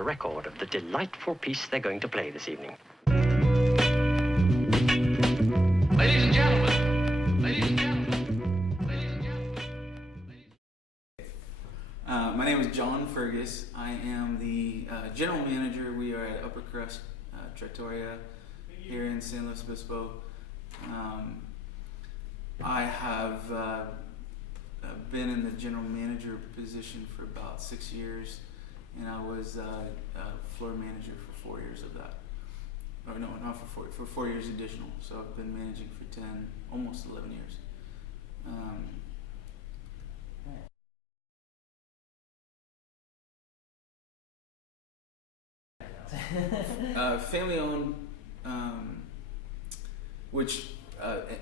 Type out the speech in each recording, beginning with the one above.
a record of the delightful piece they're going to play this evening. Ladies and gentlemen, ladies and gentlemen, ladies and gentlemen. My name is John Fergus. I am the general manager. We are at Upper Crust Trattoria here in San Luis Obispo. I have been in the general manager position for about 6 years, and I was floor manager for 4 years of that. Or no, not for 4 years additional. So I've been managing for 10, almost 11 years. Family owned, which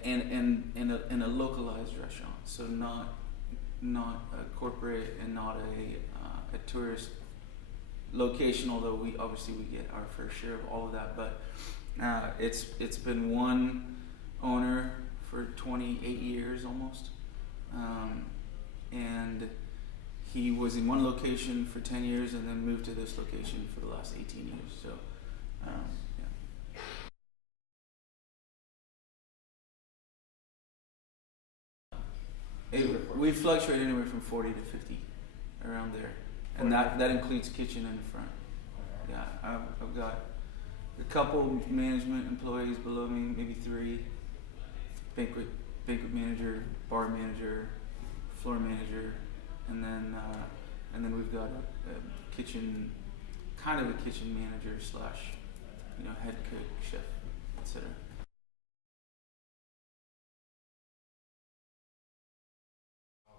in a localized restaurant, so not a corporate and not a tourist location. Although we get our fair share of all of that, but it's been one owner for 28 years almost, and he was in one location for 10 years and then moved to this location for the last 18 years. So, we fluctuate anywhere from 40 to 50, around there, and that includes kitchen and the front. Yeah, I've got a couple management employees below me, maybe 3, banquet manager, bar manager, floor manager, and then we've got a kitchen, kind of a kitchen manager / head cook, chef, etc.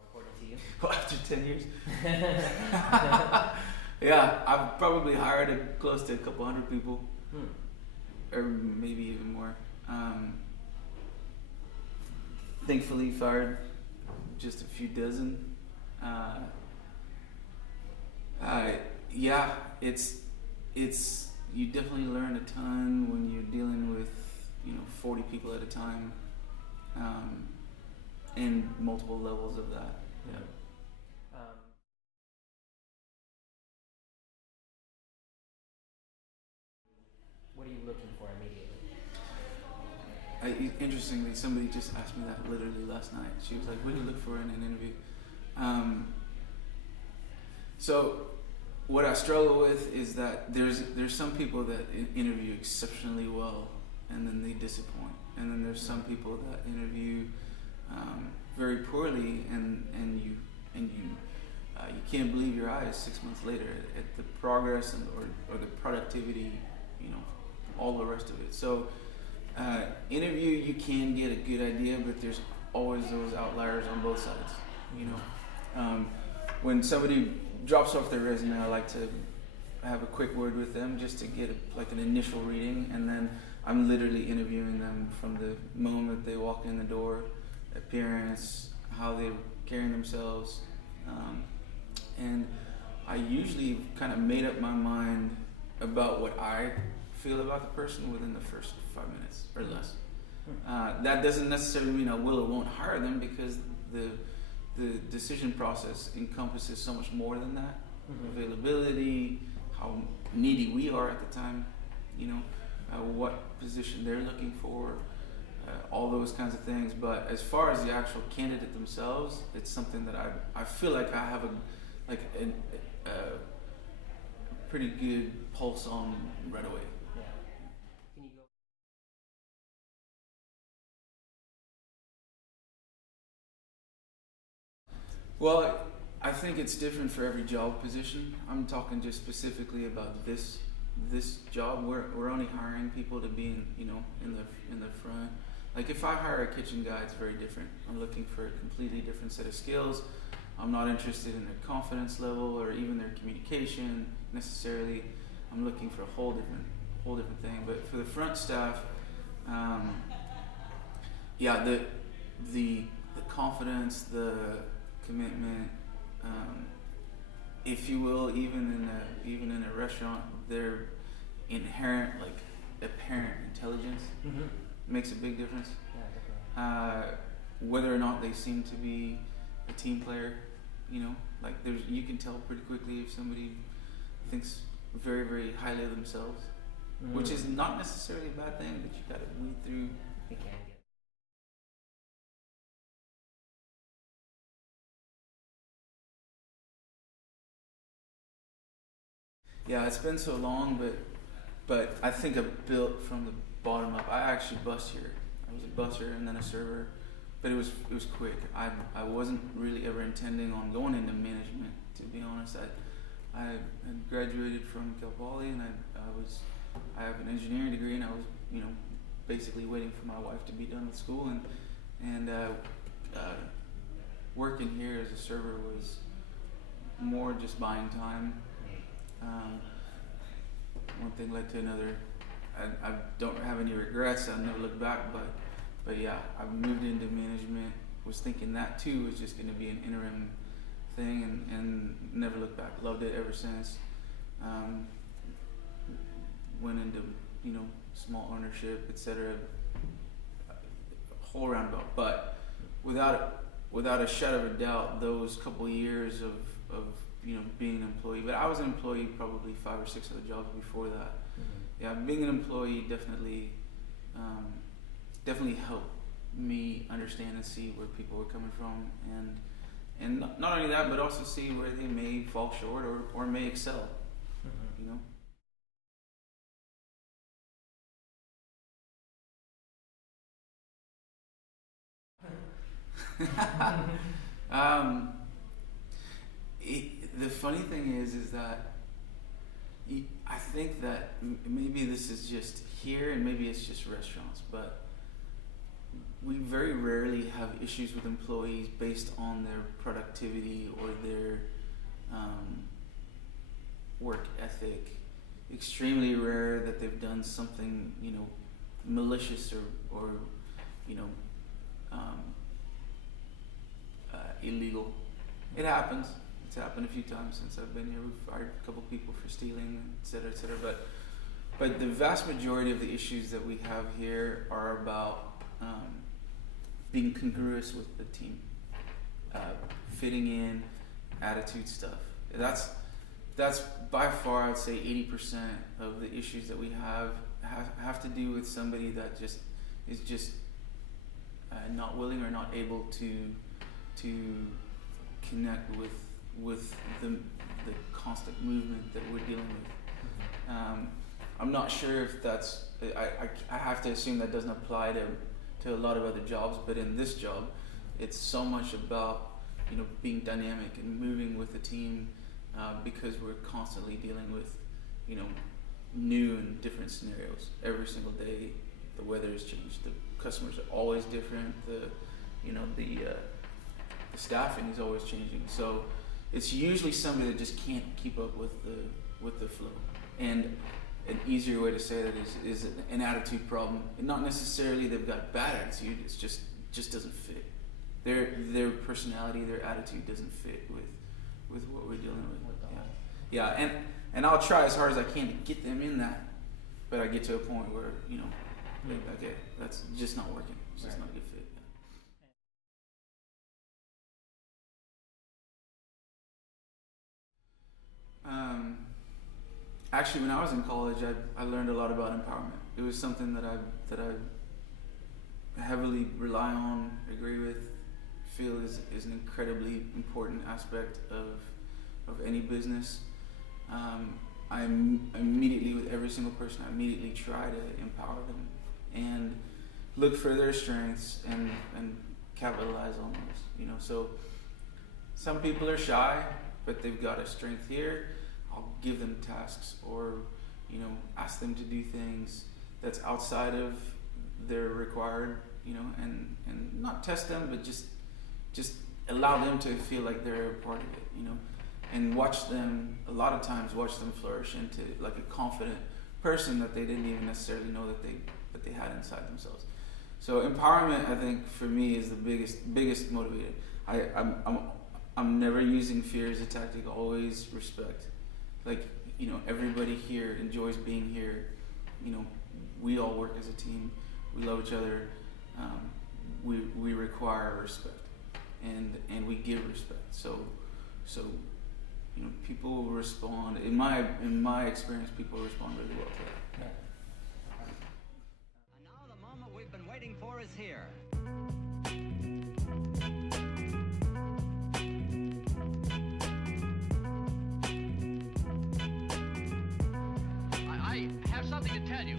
According to you? Well, after 10 years, yeah, I've probably hired close to a couple hundred people, or maybe even more. Thankfully, fired just a few dozen. Yeah, it's you definitely learn a ton when you're dealing with 40 people at a time, and multiple levels of that. Yeah. What are you looking for immediately? Interestingly, somebody just asked me that literally last night. She was like, "What do you look for in an interview?" So, what I struggle with is that there's some people that interview exceptionally well, and then they disappoint, and then there's some people that interview very poorly, and you can't believe your eyes 6 months later at the progress or the productivity, all the rest of it. So. Interview, you can get a good idea, but there's always those outliers on both sides. When somebody drops off their resume, I like to have a quick word with them just to get an initial reading, and then I'm literally interviewing them from the moment they walk in the door, appearance, how they're carrying themselves, and I usually kind of made up my mind about what I feel about the person within the first 5 minutes or less. That doesn't necessarily mean I will or won't hire them, because the decision process encompasses so much more than that. Availability, how needy we are at the time, what position they're looking for, all those kinds of things. But as far as the actual candidate themselves, it's something that I feel like I have a pretty good pulse on right away. Well, I think it's different for every job position. I'm talking just specifically about this job. We're only hiring people to be in the front. Like, if I hire a kitchen guy, it's very different. I'm looking for a completely different set of skills. I'm not interested in their confidence level or even their communication necessarily. I'm looking for a whole different thing. But for the front staff, the confidence, the commitment, if you will, even in a restaurant, their inherent apparent intelligence makes a big difference. Yeah, Whether or not they seem to be a team player, you can tell pretty quickly if somebody thinks very, very highly of themselves, which is not necessarily a bad thing, but you gotta weed through. It can get. Yeah, it's been so long, but I think I've built from the bottom up. I actually bussed here. I was a busser and then a server, but it was quick. I wasn't really ever intending on going into management, to be honest. I had graduated from Cal Poly, and I have an engineering degree, and I was, you know, basically waiting for my wife to be done with school, and working here as a server was more just buying time. One thing led to another. I don't have any regrets. I'll never look back, but yeah, I moved into management. Was thinking that too was just going to be an interim thing, and never looked back. Loved it ever since. Went into, you know, small ownership, etc. Whole roundabout, but without a shadow of a doubt, those couple of years of you know, being an employee, but I was an employee probably 5 or 6 other jobs before that. Yeah, being an employee definitely helped me understand and see where people were coming from, and not only that, but also see where they may fall short or may excel. You know. The funny thing is that I think that maybe this is just here, and maybe it's just restaurants, but we very rarely have issues with employees based on their productivity or their work ethic. Extremely rare that they've done something, you know, malicious or you know, illegal. It happens. It's happened a few times since I've been here. We've fired a couple people for stealing, et cetera, et cetera. But the vast majority of the issues that we have here are about being congruous with the team, fitting in, attitude stuff. That's by far, I'd say 80% of the issues that we have to do with somebody that just is just not willing or not able to connect with the constant movement that we're dealing with. I'm not sure if that's, I have to assume that doesn't apply to a lot of other jobs, but in this job, it's so much about, you know, being dynamic and moving with the team, because we're constantly dealing with, you know, new and different scenarios every single day. The weather has changed. The customers are always different. The staffing is always changing. So it's usually somebody that just can't keep up with the flow. And an easier way to say that is an attitude problem. And not necessarily they've got bad attitude. It's just doesn't fit. Their personality, their attitude doesn't fit with what we're dealing with. Yeah, and I'll try as hard as I can to get them in that, but I get to a point where, you know, like, okay, that's just not working. It's just not a good fit. Actually, when I was in college, I learned a lot about empowerment. It was something that I heavily rely on, agree with, feel is an incredibly important aspect of any business. I immediately, with every single person, I immediately try to empower them and look for their strengths and capitalize on those. You know, so some people are shy, but they've got a strength here. I'll give them tasks, or, you know, ask them to do things that's outside of their required, you know, and not test them, but just allow them to feel like they're a part of it, you know, and a lot of times watch them flourish into like a confident person that they didn't even necessarily know that they had inside themselves. So empowerment, I think, for me is the biggest motivator. I'm never using fear as a tactic. Always respect. Like, you know, everybody here enjoys being here. You know, we all work as a team. We love each other. We require respect, and we give respect. So people respond. In my experience, people respond really well to that. Yeah. And now the moment we've been waiting for is here. I have something to tell you.